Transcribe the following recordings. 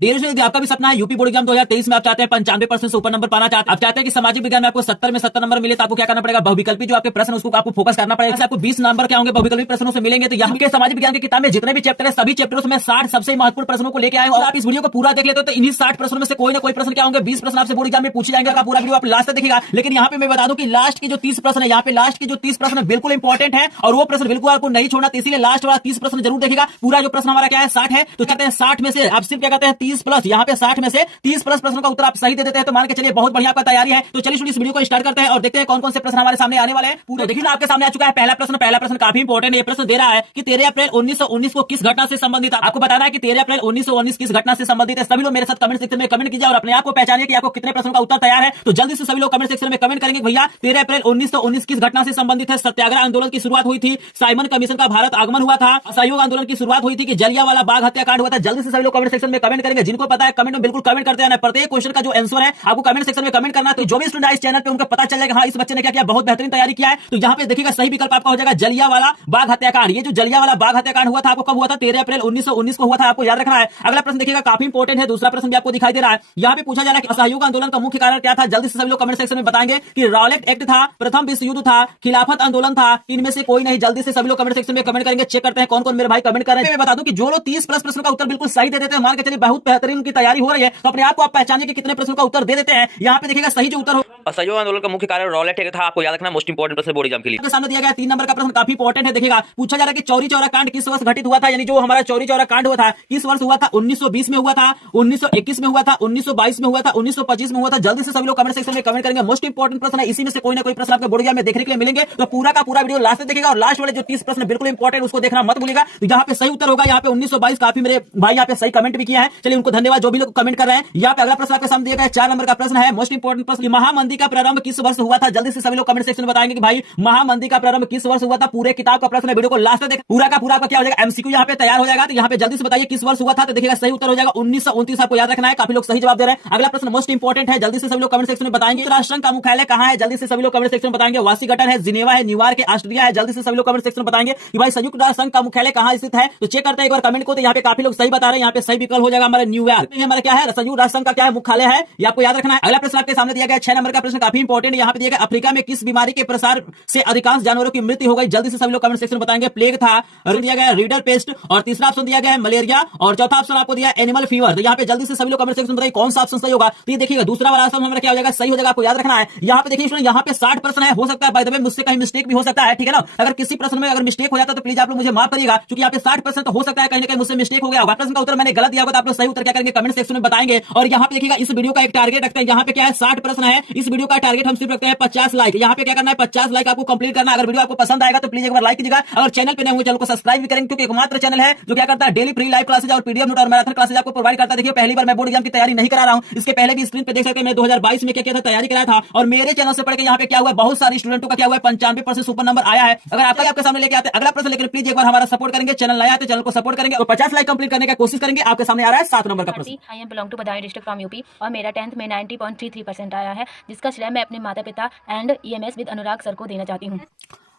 यदि आपका भी सपना है यूपी बोर्ड एग्जाम 2023 में आप चाहते हैं 95% से ऊपर नंबर पाना चाहते हैं, आप चाहते हैं कि सामाजिक विज्ञान में आपको 70 में 70 नंबर मिले, तो आपको क्या करना पड़ेगा, बहुविकल्पी जो आपके प्रश्न उसको आपको फोकस करना पड़ेगा। आपको 20 नंबर क्या होंगे बहुविकल्पी प्रश्नों से मिलेंगे। तो यहाँ के सामाजिक विज्ञान की किताब में जितने भी चैप्टर है सभी चैप्टरों में 60 सबसे महत्वपूर्ण प्रश्नों को लेकर आए और आप इस वीडियो को पूरा देख लेते हो तो इन्हीं 60 प्रश्नों में से कोई ना कोई प्रश्न क्या होंगे 20 प्रश्न आपसे बोर्ड एग्जाम में पूछे जाएंगे। पूरा वीडियो आप लास्ट तक देखिएगा। लेकिन यहाँ पे मैं बता दूं कि लास्ट के जो 30 प्रश्न है, यहाँ पे लास्ट के जो 30 प्रश्न बिल्कुल इंपॉर्टेंट है और वो प्रश्न बिल्कुल आपको नहीं छोड़ना, इसीलिए लास्ट वाला 30 प्रश्न जरूर देखिएगा। पूरा जो प्रश्न हमारा क्या है 60 है, तो कहते हैं 60 में से आप सिर्फ क्या कहते हैं 30 प्लस, यहाँ पे 60 में से 30 प्लस प्रश्नों का उत्तर आप सही दे देते हैं तो मान के चलिए बहुत बढ़िया आपका तैयारी है। तो चलिए इस वीडियो को स्टार्ट करते हैं और देखते हैं कौन कौन से प्रश्न हमारे सामने आने वाले हैं। पूरा देखिए आपके सामने आ चुका है पहला प्रश्न काफी इंपॉर्टेंट है। ये प्रश्न दे रहा है कि 13 अप्रैल 1919 को किस घटना से संबंधित है। आपको बताना है कि 13 अप्रैल 1919 किस घटना से संबंधित है। सभी लोग मेरे साथ कमेंट सेक्शन में कमेंट कीजिए और अपने आप को पहचानिए कि आपको कितने प्रश्नों का उत्तर तैयार है। तो जल्दी से सभी लोग कमेंट सेक्शन में कमेंट करेंगे भैया 13 अप्रैल 1919 किस घटना से संबंधित है। सत्याग्रह आंदोलन की शुरुआत हुई थी, साइमन कमीशन का भारत आगमन हुआ था, असहयोग आंदोलन की शुरुआत हुई थी कि जलियांवाला बाग हत्याकांड हुआ था। जल्दी से सभी लोग कमेंट सेक्शन में कमेंट करेंगे। जिनको पता है कमेंट में बिल्कुल कमेंट करते हैं। प्रत्येक क्वेश्चन का जो आंसर है आपको कमेंट सेक्शन में कमेंट करना है। तो जो भी स्टूडेंट इस चैनल पे उनको पता चल जाएगा हाँ इस बच्चे ने क्या किया, बहुत बेहतरीन तैयारी किया है। तो यहाँ पे देखिएगा सही विकल्प आपका हो जाएगा जलियांवाला बाग हत्याकांड। ये जो जलियांवाला बाग हत्याकांड हुआ था आपको कब हुआ था, 13 अप्रैल 1919 को हुआ था, आपको याद रखना है। अगला प्रश्न देखिएगा काफी इंपॉर्टेंट है, दूसरा प्रश्न भी आपको दिखाई दे रहा है। यहाँ पे पूछा जा रहा है कि असहयोग आंदोलन का मुख्य कारण क्या था। जल्दी से सभी लोग कमेंट सेक्शन में बताएंगे कि रॉलेट एक्ट था, प्रथम विश्व युद्ध था, खिलाफत आंदोलन था, इनमें से कोई नहीं। जल्दी से सभी लोग कमेंट सेक्शन में कमेंट करेंगे। चेक करते हैं कौन कौन मेरे भाई कमेंट कर रहे हैं। मैं बता दूं कि जो लोग 30 प्लस प्रश्न का उत्तर बिल्कुल सही दे देते हैं मान के चलिए बहुत बेहतरीन उनकी तैयारी हो रही है। तो अपने आप को आप पहचानिए कि कितने प्रश्नों का उत्तर दे देते हैं। यहाँ पे देखिएगा सही जो उत्तर हो असहयोग आंदोलन का मुख्य कारण रॉलेट एक्ट था, आपको याद रखना मोस्ट इंपोर्टेंट प्रश्न बोर्ड एग्जाम के लिए। आपके सामने दिया गया 3 नंबर का प्रश्न काफी इंपॉर्टेंट है। देखिएगा पूछा जा रहा है कि चौरी चौरा कांड किस वर्ष घटित हुआ था, यानी जो हमारा चौरी चौरा कांड हुआ था किस वर्ष हुआ था। 1920 में हुआ था, 1921 में हुआ था, 1922 में हुआ था, 1925 में हुआ था। जल्दी से सभी लोग कमेंट सेक्शन में कमेंट करेंगे। मोस्ट इंपोर्टेंट प्रश्न है, इसी में से कोई ना कोई प्रश्न आपको बोर्ड एग्जाम में देखने के लिए मिलेंगे। तो पूरा का पूरा वीडियो लास्ट तक देखिएगा और लास्ट वाले जो 30 प्रश्न बिल्कुल इंपॉर्टेंट उसको देखना मत भूलिएगा। तो यहाँ पे सही उत्तर होगा यहाँ पे 1922। काफी मेरे भाई यहाँ पे सही कमेंट भी किया है, चलिए उनको धन्यवाद जो भी लोग कमेंट कर रहे हैं। यहाँ पे अगला प्रश्न आपके सामने दिया गया 4 नंबर का प्रश्न है, मोस्ट इंपोर्टेंट प्रश्न। महामंदी का प्रारंभ किस वर्ष हुआ था। जल्दी से सभी लोग कमेंट सेक्शन में बताएंगे कि भाई महामंदी का प्रारंभ किस वर्ष हुआ था। पूरे किताब का प्रश्न है, वीडियो को लास्ट तक देख। पूरा का पूरा आपका क्या हो जाएगा एमसीक्यू यहाँ पे तैयार हो जाएगा। तो यहाँ पे जल्दी से बताइए किस वर्ष हुआ था। तो देखिएगा सही उत्तर हो जाएगा 1929, आपको याद रखना है। काफी लोग सही जवाब दे रहे हैं। अगला प्रश्न मोस्ट इंपोर्टेंट है, जल्दी से सभी लोग कमेंट सेक्शन में बताएंगे राष्ट्रसंघ का मुख्यालय कहाँ है। जल्दी से सभी लोग कमेंट सेक्शन में बताएंगे वाशिंगटन है, जिनेवा है, न्यूयॉर्क है, ऑस्ट्रिया है। जल्दी से सभी लोग कमेंट सेक्शन में बताएंगे कि भाई संयुक्त राष्ट्र संघ का मुख्यालय कहाँ स्थित है। तो चेक करते हैं एक बार कमेंट को। तो यहाँ पे काफी लोग सही बता रहे हैं। यहाँ पे सही विकल्प हो जाएगा हमारा न्यूयॉर्क। हमारा क्या है संयुक्त राष्ट्र संघ का क्या है मुख्यालय है, ये आपको याद रखना है। अगला प्रश्न आपके सामने दिया गया 6 नंबर का प्रश्न काफी इंपॉर्टेंट। यहाँ पे दिया गया अफ्रीका में किस बीमारी के प्रसार से अधिकांश जानवरों की मृत्यु हो गई। जल्दी से सभी लोग कमेंट सेक्शन में बताएंगे प्लेग था, दिया गया रीडर पेस्ट और तीसरा ऑप्शन दिया गया है मलेरिया और चौथा ऑप्शन आपको दिया एनिमल फीवर। तो यहाँ पे जल्दी से सभी लोग कमेंट सेक्शन में बताइए कौन सा ऑप्शन सही होगा। तो ये देखिएगा दूसरा वाला ऑप्शन हमारा क्या हो जाएगा सही हो जाएगा, आपको याद रखना है। यहाँ पे देखिए यहाँ पे 60 प्रश्न है, हो सकता है बाय द वे मुझसे कहीं मिस्टेक भी हो सकता है, ठीक है ना। अगर किसी प्रश्न में अगर मिस्टेक हो जाता है तो प्लीज आप लोग मुझे माफ करिएगा, क्योंकि यहाँ पे 60 प्रश्न तो हो सकता है कहीं ना कहीं मुझसे मिस्टेक हो गया होगा। प्रश्न का उत्तर मैंने गलत दिया होगा तो आप लोग सही उत्तर क्या करेंगे कमेंट सेक्शन में बताएंगे। और यहाँ पे देखिएगा इस वीडियो का एक टारगेट रखते हैं, यहाँ पे क्या है 60 प्रश्न है, इस वीडियो का टारगेट हम सिर्फ रखते हैं 50 लाइक। यहाँ पे क्या करना है 50 लाइक आपको कंप्लीट करना है। अगर वीडियो आपको पसंद आएगा तो प्लीज एक बार लाइक कीजिएगा। अगर चैनल पे नए हुए चैनल को सब्सक्राइब भी करेंगे, क्योंकि एकमात्र चैनल है जो क्या करता है डेली फ्री लाइव क्लासेज और पीडीएफ नोट और मैराथन क्लासेज आपको प्रोवाइड करता है। देखिए पहली बार मैं बोर्ड एग्जाम की तैयारी नहीं करा रहा हूं, इसके पहले भी स्क्रीन पे देख सकते हैं मैं 2022 में क्या किया था तैयारी कराया था। और मेरे चैनल से पढ़ के यहाँ पे क्या हुआ बहुत सारे स्टूडेंटों का क्या हुआ 95% सुपर नंबर आया है। अगर आपका आपके सामने लेके आते हैं अगला प्रश्न, लेकिन प्लीज एक बार हमारा सपोर्ट करेंगे। चैनल नया है तो चैनल को सपोर्ट करेंगे और 50 लाइक कंप्लीट करने की कोशिश करेंगे। आपके सामने आ रहा है 7 नंबर का प्रश्न। I am belong to Budaun district from UP और मेरा 10th में 90.33% आया है, जिसका श्रेय मैं अपने माता पिता and EMS with Anurag sir को देना चाहती हूँ।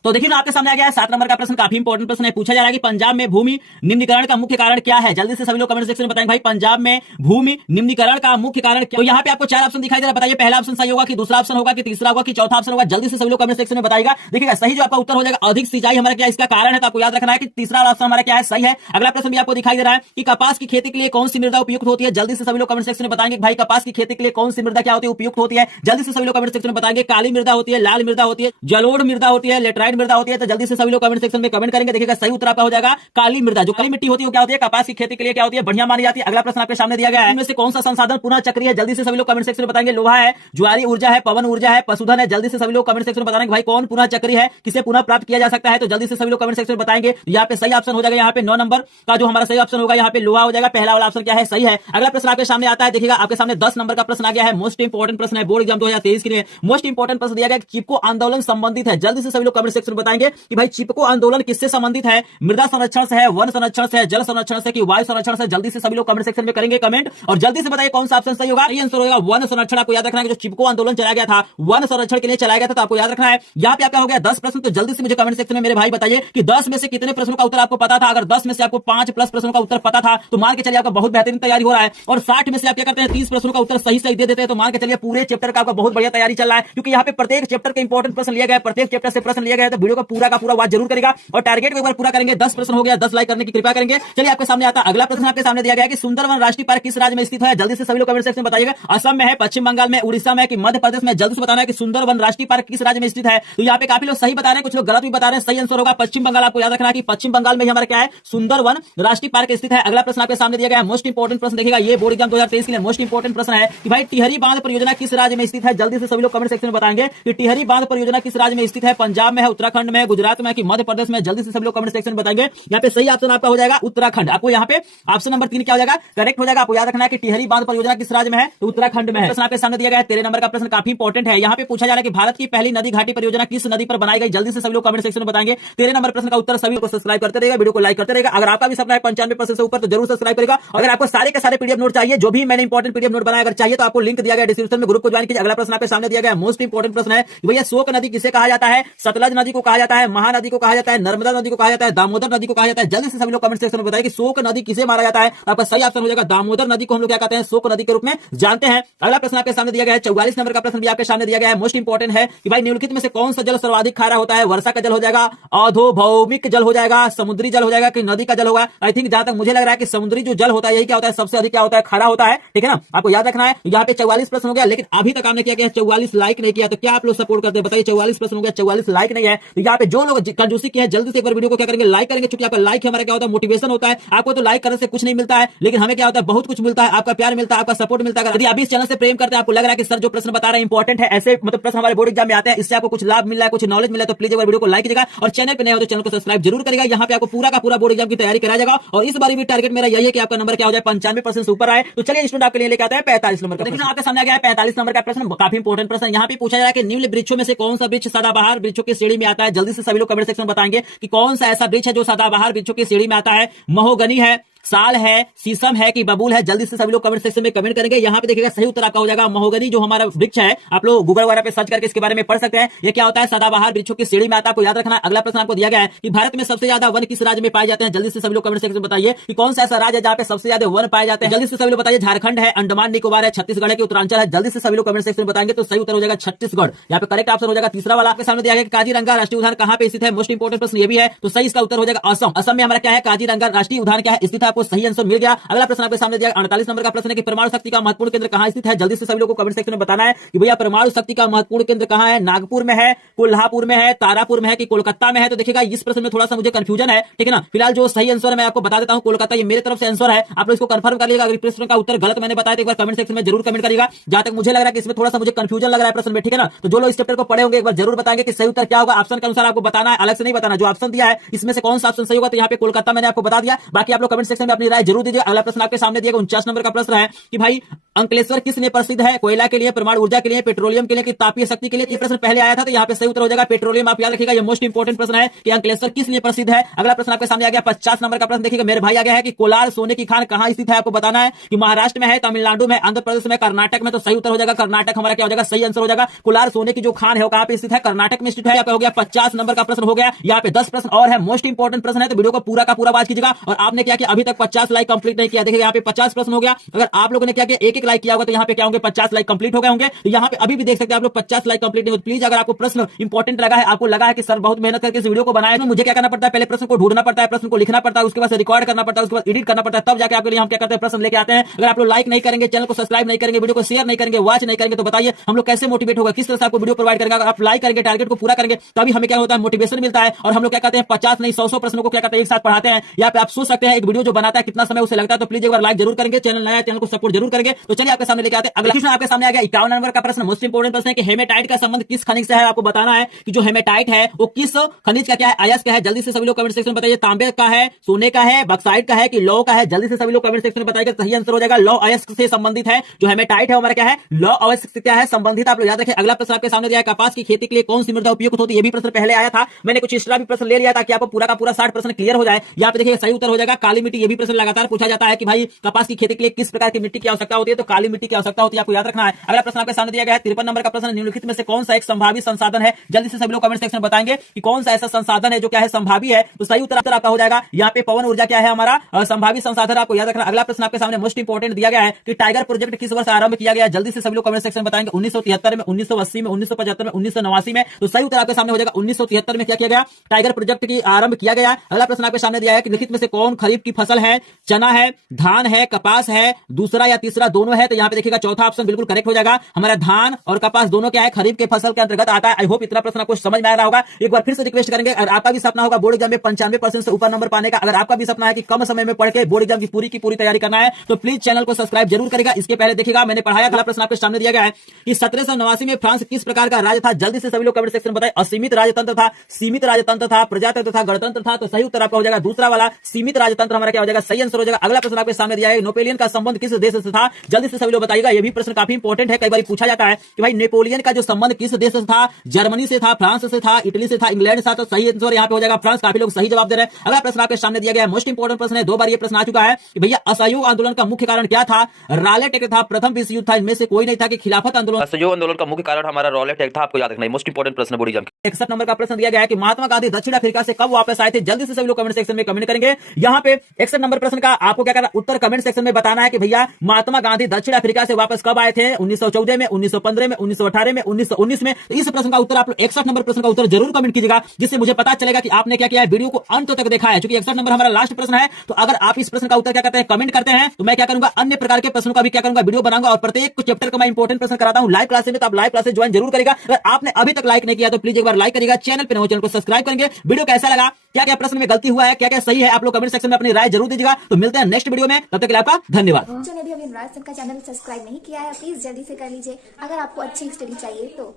तो देखिए ना आपके सामने आ गया है 7 नंबर का प्रश्न, काफी इंपॉर्टेंट प्रश्न है। पूछा जा रहा है कि पंजाब में भूमि निम्नीकरण का मुख्य कारण क्या है। जल्दी से सभी लोग कमेंट सेक्शन में बताएंगे भाई पंजाब में भूमि निम्नीकरण का मुख्य कारण क्या। तो यहाँ पे आपको 4 ऑप्शन दिखाई दे रहा है, बताइए पहला ऑप्शन सही होगा कि दूसरा ऑप्शन होगा कि तीसरा होगा कि चौथा ऑप्शन होगा। जल्दी से सभी लोग कमेंट सेक्शन में बताएगा। देखिएगा सही जो आपका उत्तर हो जाएगा अधिक सिंचाई हमारा क्या इसका कारण है। तो आपको याद रखना है कि तीसरा ऑप्शन हमारा क्या है सही है। अगला प्रश्न भी आपको दिखाई दे रहा है कि कपास की खेती के लिए कौन सी मृदा उपयुक्त होती है। जल्दी से सभी लोग कमेंट सेक्शन में बताएंगे भाई कपास की खेती के लिए कौन सी मृदा क्या होती है उपयुक्त होती है। जल्दी से सभी लोग कमेंट सेक्शन में बताएंगे काली मृदा होती है, लाल मृदा होती है, जलोढ़ मृदा होती है, लेटराइट मृदा होती है। तो जल्दी सभी लोग कमेंट सेक्शन में कमेंट करेंगे। देखिएगा सही उत्तर आपका हो जाएगा काली मृदा। जो काली मिट्टी होती है वो क्या होती है कपास की खेती के लिए क्या होती है बढ़िया मानी जाती है। अगला प्रश्न आपके सामने दिया गया है इनमें से कौन सा संसाधन पुनः चक्रीय है। जल्दी से सभी लोग कमेंट सेक्शन में बताएंगे लोहा है, ज्वारी ऊर्जा है, पवन ऊर्जा है, पशुधन है। जल्दी से सभी लोग कमेंट सेक्शन में बताएंगे भाई कौन पुनः चक्रीय है, किसे पुनः प्राप्त किया जा सकता है। तो जल्दी से सभी लोग कमेंट सेक्शन में बताएंगे। यहाँ पे सही ऑप्शन हो जाएगा, यहाँ पे 9 नंबर का जो हमारा सही ऑप्शन होगा यहाँ पे लोहा हो जाएगा। पहला वाला ऑप्शन क्या है सही है। अगला प्रश्न आपके सामने आता है, देखिएगा आपके सामने 10 नंबर का प्रश्न आ गया है। मोस्ट इंपोर्टेंट प्रश्न है बोर्ड एग्जाम 2023 के लिए। मोस्ट इंपोर्टेंट प्रश्न दिया गया चिपको आंदोलन संबंधित है। जल्दी से सभी लोग कमेंट सेक्शन में बताएंगे कि भाई चिपको आंदोलन किससे संबंधित है, मृदा संरक्षण से है, वन संरक्षण से है, जल संरक्षण से कि वायु संरक्षण से। जल्दी से सभी लोग कमेंट सेक्शन में करेंगे कमेंट और जल्दी से बताइए कौन सा ऑप्शन सही होगा। ये आंसर होगा वन संरक्षण। आपको याद रखना है कि जो चिपको आंदोलन चलाया गया था वन संरक्षण के लिए चलाया गया था, तो आपको याद रखना है। यहाँ पे आपका हो गया 10 प्रश्न। तो जल्दी से मुझे कमेंट सेक्शन में मेरे भाई बताइए कि 10 में से कितने प्रश्नों का उत्तर आपको पता था। अगर 10 में से आपको 5 प्लस प्रश्नों का उत्तर पता था तो मान के चलिए आपका बहुत बेहतरीन तैयारी हो रहा है। और 60 में से आप क्या करते हैं 30 प्रश्नों का उत्तर सही सही दे देते हैं तो मान के चलिए पूरे चैप्टर का आपका बहुत बढ़िया तैयारी चल रहा है, क्योंकि यहाँ पे प्रत्येक चैप्टर के इंपॉर्टेंट प्रश्न लिया गया है, प्रत्येक चैप्टर से प्रश्न लिया गया है। तो वीडियो को पूरा का पूरा वॉच जरूर करेगा और टारगेट को एक बार पूरा करेंगे। 10 प्रश्न हो गया, 10 लाइक करने की कृपया करेंगे। चलिए आपके सामने आता अगला प्रश्न। आपके सामने दिया गया है कि सुंदरवन राष्ट्रीय पार्क किस राज्य में स्थित है। जल्दी से सभी लोग कमेंट सेक्शन में बताइएगा। असम में है, पश्चिम बंगाल में, उड़ीसा में कि मध्य प्रदेश में। जल्दी से बताना है कि सुंदरवन राष्ट्रीय पार्क किस राज्य में स्थित है। तो यहाँ पे काफी लोग सही बता रहे हैं, कुछ लोग गलत भी बता रहे हैं। सही आंसर होगा पश्चिम बंगाल। आपको याद रखना है कि पश्चिम बंगाल में हमारा क्या है सुंदरवन राष्ट्रीय पार्क स्थित है। अगला प्रश्न आपके सामने दिया गया है, मोस्ट इंपोर्टेंट प्रश्न देखिएगा। ये बोर्ड एग्जाम 2023 के लिए मोस्ट इंपोर्टेंट प्रश्न है कि भाई टिहरी बांध परियोजना किस राज्य में स्थित है। जल्दी से सभी लोग कमेंट सेक्शन में बताएंगे कि टिहरी बांध परियोजना किस राज्य में स्थित है। पंजाब में है, उत्तराखंड में, गुजरात में कि मध्य प्रदेश में। जल्दी से सभी लोग कमेंट सेक्शन में बताएंगे। यहाँ पे सही ऑप्शन आपका हो जाएगा उत्तराखंड। आपको यहाँ पे ऑप्शन नंबर 3 क्या हो जाएगा करेक्ट हो जाएगा। आपको याद रखना है कि टिहरी बांध परियोजना किस राज्य में है तो उत्तराखंड में है। प्रश्न आपके सामने दिया गया है 13 नंबर का प्रश्न, काफी इंपॉर्टेंट है। यहाँ पे पूछा जा रहा है कि भारत की पहली नदी घाटी परियोजना किस नदी पर बनाई गई। जल्दी से सभी लोग कमेंट सेक्शन में बताएंगे। 13 नंबर प्रश्न का उत्तर सभी को सब्सक्राइब करते रहेगा, वीडियो को लाइक करते रहेगा। अगर आपका भी सपना है 95% से ऊपर तो जरूर सब्सक्राइब करेगा। अगर आपको सारे के सारे पीडीएफ नोट चाहिए, जो भी मैंने इंपॉर्टेंट पीडीएफ नोट बनाया, अगर चाहिए तो आपको लिंक दिया गया डिस्क्रिप्शन में, ग्रुप को ज्वाइन कीजिए। अगला प्रश्न आपके सामने दिया गया मोस्ट इंपॉर्टेंट प्रश्न है भैया शोक नदी किसे कहा जाता है। सतलज नदी को कहा जाता है, महानदी को कहा जाता है, नर्मदा नदी को कहा जाता है, दामोदर नदी को कहा जाता है। जल्दी से सभी लोग कमेंट सेक्शन में बताइए कि शोक नदी किसे माना जाता है। आपका सही ऑप्शन हो जाएगा दामोदर नदी को हम लोग क्या कहते हैं शोक नदी के रूप में जानते हैं। अगला प्रश्न आपके सामने दिया गया है 44 नंबर का प्रश्न भी आपके सामने दिया गया है, मोस्ट इंपॉर्टेंट है कि भाई निम्नलिखित में से कौन सा जल सर्वाधिक खारा होता है। वर्षा का जल हो जाएगा, अधोभौमिक जल हो जाएगा, समुद्री जल हो जाएगा कि नदी का जल होगा। आई थिंक जहां तक मुझे लग रहा है कि समुद्री जो जल होता है यही क्या होता है सबसे अधिक क्या होता है खारा होता है। ठीक है ना, आपको याद रखना है। यहाँ पे 44 प्रश्न हो गया, लेकिन अभी तक आपने क्या किया 44 लाइक नहीं किया, तो क्या आप लोग सपोर्ट करते हैं बताइए। 44 प्रश्न हो गया, 44 लाइक नहीं है, तो यहाँ पे जो लोग कंजूसी की है जल्दी से एक बार वीडियो को क्या करेंगे लाइक करेंगे, क्योंकि आपका लाइक हमारा क्या होता है मोटिवेशन होता है। आपको तो लाइक करने से कुछ नहीं मिलता है, लेकिन हमें क्या होता है बहुत कुछ मिलता है, आपका प्यार मिलता है, आपका सपोर्ट मिलता है। यदि आप इस चैनल से प्रेम करते हैं, आपको लग रहा है कि सर जो प्रश्न बता रहे हैं इंपॉर्टेंट है, ऐसे मतलब प्रश्न हमारे बोर्ड एग्जाम में आते हैं, इससे आपको कुछ लाभ मिल रहा है, कुछ नॉलेज मिला है, तो प्लीज एक बार वीडियो को लाइक कीजिएगा और चैनल पे नए हो तो चैनल को सब्सक्राइब जरूर करेगा। यहाँ पे आपको पूरा का पूरा बोर्ड एग्जाम की तैयारी कराया जाएगा और इस बार भी टारगेट मेरा यही है कि आपका नंबर क्या हो जाए 95% से ऊपर आए। तो चलिए स्टूडेंट आपके लिए लेकर आता है 45 नंबर का। लेकिन आपके सामने आ गया है 45 नंबर का प्रश्न, काफी इंपॉर्टेंट प्रश्न। यहाँ पे पूछा जा रहा है कि निम्न वृक्षों में से कौन सा वृक्ष सदाबहार वृक्षों की श्रेणी में आता है। जल्दी से सभी लोग कमेंट सेक्शन में बताएंगे कि कौन सा ऐसा वृक्ष है जो सदाबहार वृक्षों की श्रेणी में आता है। महोगनी है, साल है, शीशम है कि बबूल है। जल्दी से सभी लोग कमेंट सेक्शन में कमेंट करेंगे। यहाँ पे देखिएगा सही उत्तर आपका हो जाएगा महोगनी, जो हमारा वृक्ष है। आप लोग गूगल वगैरह पे सर्च करके इसके बारे में पढ़ सकते हैं। ये क्या होता है सदाबहार वृक्षों की श्रेणी में आता है, आपको याद रखना है। अगला प्रश्न आपको दिया गया है कि भारत में सबसे ज्यादा वन किस राज्य में पाए जाते हैं। जल्दी से सभी लोग कमेंट सेक्शन में बताइए कि कौन सा ऐसा राज्य है जहाँ पे सबसे ज्यादा वन पाए जाते हैं। जल्दी से सभी लोग बताइए। झारखंड है, अंडमान निकोबार है, छत्तीसगढ़ है कि उत्तरांचल है। जल्दी से सभी लोग कमेंट सेक्शन में बताएंगे तो सही उत्तर हो जाएगा छत्तीसगढ़। यहाँ पे करेक्ट ऑप्शन हो जाएगा तीसरा वाला। आपके सामने दिया गया काजीरंगा राष्ट्रीय उद्यान कहाँ पे स्थित है। मोस्ट इंपोर्टेंट प्रश्न ये भी है, तो सही इसका उत्तर हो जाएगा असम। असम में हमारा क्या है काजीरंगा राष्ट्रीय उद्यान क्या है स्थित है। आपको सही आंसर मिल गया। अगला प्रश्न आपके सामने दिया 48 नंबर का प्रश्न है कि परमाणु शक्ति का महत्वपूर्ण केंद्र कहां स्थित है। जल्दी से सभी लोगों को कमेंट सेक्शन में बताना है कि भैया परमाणु शक्ति का महत्वपूर्ण केंद्र कहां है। नागपुर में है, कोल्हापुर में है, तारापुर में है कि कोलकाता में है। तो देखिएगा इस प्रश्न में थोड़ा सा मुझे कंफ्यूजन है, ठीक है ना। फिलहाल जो सही आंसर है मैं आपको बता देता हूं, कोलकाता ये मेरे तरफ से आंसर है। आप लोग इसको कंफर्म कर लीजिएगा। अगर प्रश्न का उत्तर गलत मैंने बताया तो एक बार कमेंट सेक्शन में जरूर कमेंट करिएगा। जहां तक मुझे लग रहा है कि इसमें थोड़ा सा मुझे कंफ्यूजन लग रहा है प्रश्न में, ठीक है ना। तो जो लोग इस चैप्टर को पढ़े होंगे एक बार जरूर बताएंगे कि सही उत्तर क्या होगा। ऑप्शन के अनुसार आपको बताना है, अलग से नहीं बताना। जो ऑप्शन दिया है इसमें से कौन सा ऑप्शन सही होगा, तो यहाँ पे कोलकाता मैंने आपको बता दिया। बाकी आप लोग कमेंट सेक्शन में अपनी राय जरूर दीजिए। अगला प्रश्न आपके सामने दिया 49 नंबर का प्रश्न है कि भाई अंकलेश्वर किस लिए प्रसिद्ध है। कोयला के लिए, परमाणु ऊर्जा के लिए, पेट्रोलियम के लिए कि तापीय शक्ति के लिए। ये प्रश्न पहले आया था, तो यहाँ पे सही उत्तर हो जाएगा पेट्रोलियम। आप याद रखिएगा ये मोस्ट इंपोर्टेंट प्रश्न है कि अंकलेश्वर किस लिए प्रसिद्ध है। अगला प्रश्न आपके सामने आ गया 50 नंबर का प्रश्न। देखिएगा मेरे भाई आ गया है कि कोलार सोने की खान कहां स्थित है। आपको बताना है कि महाराष्ट्र में है, तमिलनाडु में, आंध्र प्रदेश में, कर्नाटक में। तो सही उत्तर हो जाएगा कर्नाटक। हमारा क्या हो जाएगा सही आंसर हो जाएगा। कोलार सोने की जो खान है वो कहां पे स्थित है, कर्नाटक में स्थित है। हो गया 50 नंबर का प्रश्न हो गया। यहाँ पे 10 प्रश्न और है, मोस्ट इंपोर्टेंट प्रश्न है, तो वीडियो को पूरा का पूरा बात कीजिएगा। और आपने क्या किया अभी तक 50 लाइक कंप्लीट नहीं किया। देखिए यहाँ पे 50 प्रश्न हो गया। अगर आप लोगों ने क्या किया एक लाइक किया होगा तो यहाँ पे क्या होंगे 50 लाइक कंप्लीट हो गए होंगे। तो यहाँ पे अभी भी देख सकते हैं आप लोग 50 लाइक कंप्लीट नहीं हो। प्लीज अगर आपको प्रश्न इंपॉर्टेंट लगा है, आपको लगा है कि सर बहुत मेहनत करके इस वीडियो को बनाया है, तो मुझे क्या करना पड़ता है पहले प्रश्न को ढूंढना पड़ता है, प्रश्न को लिखना पड़ता है, उसके बाद रिकॉर्ड करना पड़ता है, उसके बाद एडिट करना पड़ता है, तब जाके आपके लिए हम क्या करते हैं प्रश्न लेके आते हैं। अगर आप लोग लाइक नहीं करेंगे, चैनल को सब्सक्राइब नहीं करेंगे, वीडियो को शेयर नहीं करेंगे, वॉच नहीं करेंगे, तो बताइए हम लोग कैसे मोटिवेट होगा, किस तरह से आपको वीडियो प्रोवाइड करेंगे। अगर आप लाइक करेंगे, टारगेट को पूरा करेंगे, तभी हमें क्या होता है मोटिवेशन मिलता है। और हम लोग क्या कहते हैं 50 नहीं 100 प्रश्नों को क्या करते हैं एक साथ पढ़ाते हैं। यहाँ पे आप सोच सकते हैं एक वीडियो जो बनाता है कितना समय उसे लगता है। तो प्लीज एक बार लाइक जरूर करेंगे, चैनल नया चैनल को सपोर्ट जरूर करेंगे। तो चलिए आपके सामने लेके आते हैं अगला क्वेश्चन। आपके सामने आ गया 51 नंबर का प्रश्न, मोस्ट इंपोर्टेंट प्रश्न है कि हेमेटाइट का संबंध किस खनिज से है। आपको बताना है कि जो हेमेटाइट है वो किस खनिज का क्या है, अयस्क का है। जल्दी से सभी लोग कमेंट सेक्शन में बताइए, तांबे का है, सोने का है, बक्साइट का है कि लौह का है। जल्दी से सभी लोग कमेंट सेक्शन में बताइएगा। सही आंसर हो जाएगा लौह अयस्क से संबंधित है। जो हेमेटाइट है हमारा क्या है, लौह अयस्क से क्या है संबंधित। आप लोग याद रखें। अगला प्रश्न आपके सामने दिया है, कपास की खेती के लिए कौन सी मृदा उपयुक्त होती है। ये भी प्रश्न पहले आया था, मैंने कुछ एक्स्ट्रा भी प्रश्न ले लिया ताकि आपको पूरा का पूरा 60% क्लियर हो जाए। यहाँ पे देखिए सही उत्तर हो जाएगा काली मिट्टी। ये भी प्रश्न लगातार पूछा जाता है कि भाई कपास की खेती के लिए किस प्रकार की मिट्टी की आवश्यकता होती है, तो काली मिट्टी की आवश्यकता होती है, आपको याद रखना है। अगला प्रश्न आपके सामने दिया गया है 53 नंबर का प्रश्न, निम्नलिखित में से कौन सा एक संभावित संसाधन है। जल्दी से सभी लोग कमेंट सेक्शन में बताएंगे कि कौन सा ऐसा संसाधन है जो क्या है संभावी है। तो सही उत्तर आपका हो जाएगा यहाँ पे पवन ऊर्जा क्या है हमारा संभावित संसाधन, आपको याद रखना। अगला प्रश्न आपके सामने मोस्ट इंपोर्टेंट दिया गया है कि टाइगर प्रोजेक्ट किस वर्ष आरंभ किया गया। जल्दी से सभी लोग कमेंट सेक्शन में बताएंगे 1973 में, 1980 में, 1975 में, 1989 में। तो सही उत्तर आपके सामने हो जाएगा 1973 में क्या किया गया, टाइगर प्रोजेक्ट की आरंभ किया गया। अगला प्रश्न आपके सामने दिया है कि लिखित में से कौन खरीफ की फसल है। चना है, धान है, कपास है, दूसरा या तीसरा दोनों है। तो यहाँ पे देखिएगा चौथा ऑप्शन बिल्कुल करेक्ट हो जाएगा। हमारा धान और कपास दोनों क्या है, खरीफ के फसल के अंतर्गत आता है। आई होप इतना प्रश्न आपको समझ में आ रहा होगा। एक बार फिर से रिक्वेस्ट करेंगे, अगर आपका भी सपना होगा बोर्ड एग्जाम में 95% से ऊपर नंबर पाने का, अगर आपका भी सपना है कि कम समय में पढ़ के बोर्ड एग्जाम की पूरी तैयारी करना है, तो प्लीज चैनल को सब्सक्राइब जरूर करेगा। इसके पहले देखिएगा मैंने पढ़ाया था, प्रश्न आपके सामने दिया गया है कि 1789 में फ्रांस किस प्रकार का राज्य था। जल्दी से सभी लोग कमेंट सेक्शन में बताएं, असीमित राजतंत्र था, सीमित राजतंत्र था, प्रजातंत्र था, गणतंत्र था। तो सही उत्तर आपका हो जाएगा दूसरा वाला सीमित राजतंत्र हमारा क्या हो जाएगा, सही आंसर हो जाएगा। अगला प्रश्न आपके सामने दिया है, नेपोलियन का संबंध किस देश से था। जल्दी से सभी लोग बताइएगा। यह भी प्रश्न काफी इंपॉर्टेंट है, कई बार पूछा जाता है कि भाई नेपोलियन का जो संबंध किस देश से था, जर्मनी से था, फ्रांस से था, इटली से था, इंग्लैंड से था। तो सही आंसर यहाँ पे हो जाएगा फ्रांस। काफी लोग सही जवाब दे रहे हैं। अगला प्रश्न आपके सामने दिया गया है, मोस्ट इंपोर्टेंट प्रश्न है, 2 बार ये प्रश्न आ चुका है कि भैया असहयोग आंदोलन का मुख्य कारण क्या था। रॉलेट एक्ट था, प्रथम विश्व युद्ध था, इनमें से कोई नहीं था कि खिलाफत आंदोलन। असहयोग आंदोलन का मुख्य कारण हमारा रॉलेट एक्ट था, आपको याद रखना है। मोस्ट इंपोर्टेंट प्रश्न बोर्ड एग्जाम। 61 नंबर का प्रश्न दिया गया है कि महात्मा गांधी दक्षिण अफ्रीका से कब वापस आए थे। जल्दी से सभी लोग कमेंट सेक्शन में कमेंट करेंगे। यहाँ पे 61 नंबर प्रश्न का आपको क्या करना, उत्तर कमेंट सेक्शन में बताना है कि भैया महात्मा गांधी दक्षिण अफ्रीका से वापस कब आए थे, 1914 में, 1915 में, 1918 में, 1919 में। तो इस प्रश्न का उत्तर आप लोग 61 नंबर प्रश्न का उत्तर जरूर कमेंट कीजिएगा, जिससे मुझे पता चलेगा कि आपने क्या किया है, वीडियो को अंत तक देखा है। क्योंकि 61 नंबर हमारा लास्ट प्रश्न है, तो अगर आप इस प्रश्न का उत्तर क्या करते हैं, कमेंट करते हैं, तो मैं क्या करूंगा, अन्य प्रकार के प्रश्नों का भी क्या करूंगा, वीडियो बनाऊंगा। और प्रत्येक चैप्टर का मैं इंपॉर्टेंट प्रश्न कराता हूं लाइव क्लासेस में, तो आप लाइव क्लासेस ज्वाइन जरूर करेगा। अगर आपने अभी तक लाइक नहीं किया तो प्लीज एक बार लाइक करिएगा, चैनल पर चैनल को सब्सक्राइब करेंगे। वीडियो कैसा लगा, क्या क्या प्रश्न में गलती हुआ है, क्या क्या सही है, आप लोग कमेंट सेक्शन में अपनी राय जरूर दीजिएगा। तो मिलते हैं नेक्स्ट वीडियो में, तब तक के लिए आपका धन्यवाद। जो ने भी अभी अनुराग सर का चैनल सब्सक्राइब नहीं किया है प्लीज जल्दी से कर लीजिए। अगर आपको अच्छी स्टडी चाहिए तो